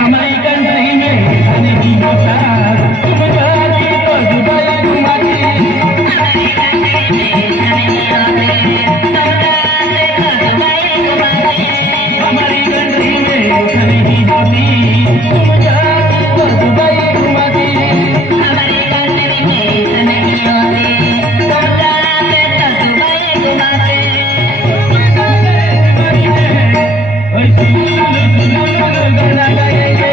हमारी कंट्री में नहीं होता तुम जाती तो दुबई घुमाती हमारी कंट्री में नहीं होती तुम जाती तो दुबई घुमाती हमारी कंट्री में नहीं होती तुम जाते तो दुबई घुमाते गाना गाएंगे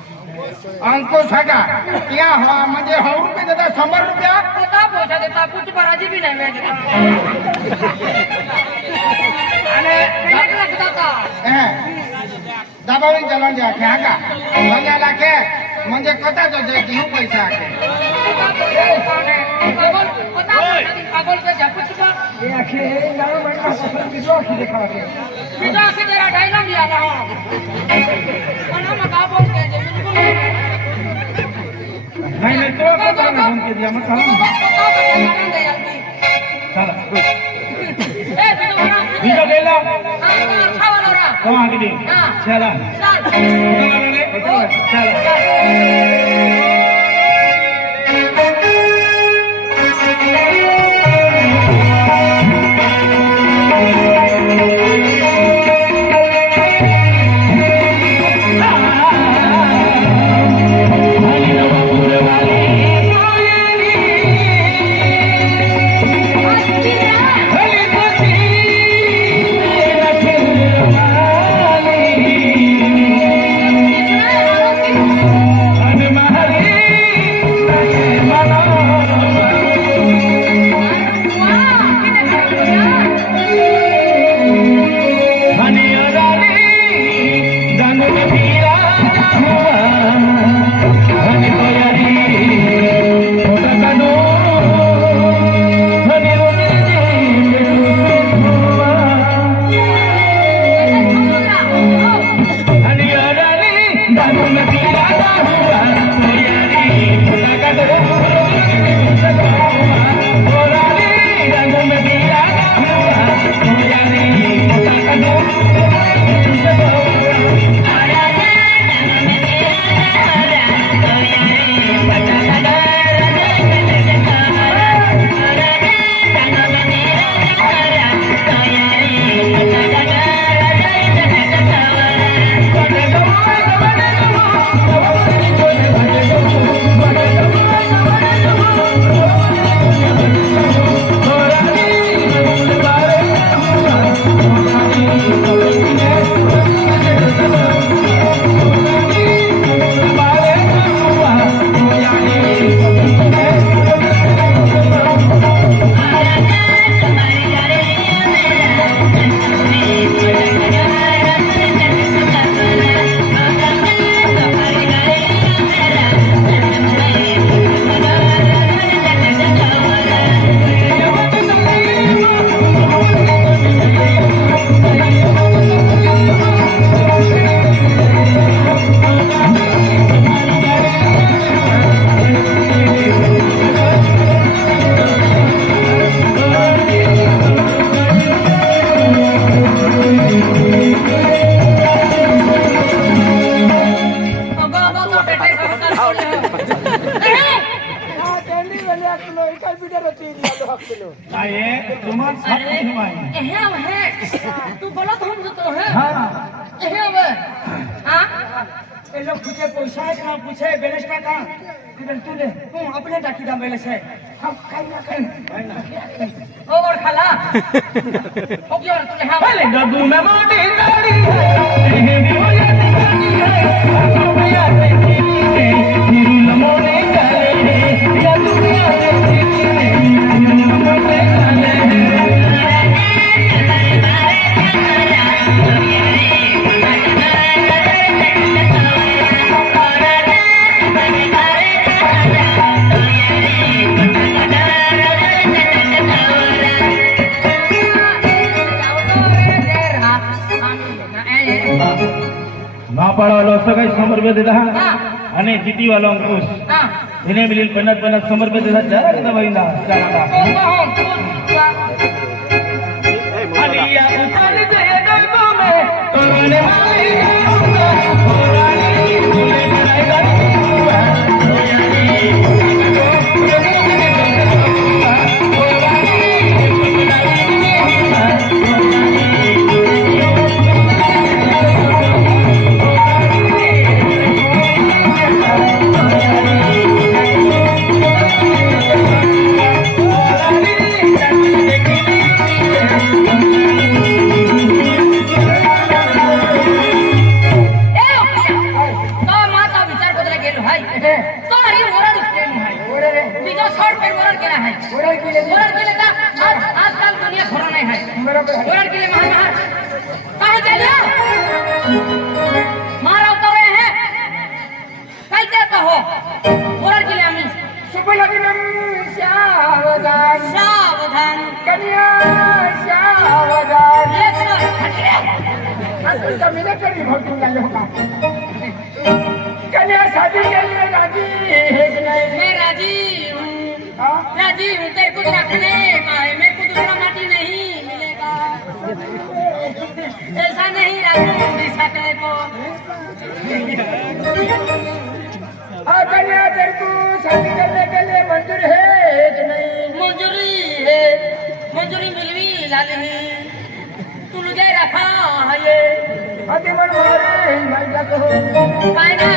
अंकुश हगा क्या म्हणजे 100 रुपये देता 100 रुपया का पैसा देता कुछ बराजी भी नहीं मैं देता आणि एक लाख देता दबावी चलन द्या क्या का मजाला के म्हणजे कथा तो जे घेऊ पैसा के पागल के कुछ बा ये आखे गाव में पसंद किसो की दिखा के बिना से तेरा डायलॉग लिया ना हो और हम का बोल के बिल्कुल नहीं तो पता ना फोन के दिया मत हम चला ए बिना वीडियो ले ला अच्छा वाला रहा तो आगे दे चला चला तू बोला तो हम तो है हां ए अब हां એ લોકો પૂછે પૈસા જ ના પૂછે બેલેન્સ કા તું દે હું આપણે ટાકી દા બેલેન્સ છે હા કઈ ના કઈ ઓર ખાલા ઓ ગયો તું હા ભલે ગગુ में मोटी गाड़ी है एहे भी हो जाती गाड़ी है आंखों में आते चीनी है हिरू मोने काले है या दुनिया से चीनी है हिरू मोने काले है नापाळावाला सगळे 100 रुपये देता आणि जितीवाला अंकुश इन्हें मिलिल 50 100 रुपये देता जरा का भाईला चला अलिया उतार दे गगो में तोरने वाली जाऊंगा होरानी झूले बनाए गरूंगा होयानी शादी के लिए राजी है कि नहीं? मैं राजी हूँ तेरे को रखने का है मेरे को दूसरा माटी नहीं मिलेगा ऐसा नहीं रखूंगी सकले को कन्या तेरे को शादी करने के लिए मंजूर है कि नहीं? मंजूरी है मंजूरी मिलवी लाली तू मुझे रखा है ये अति मन मारे भाई का काय ना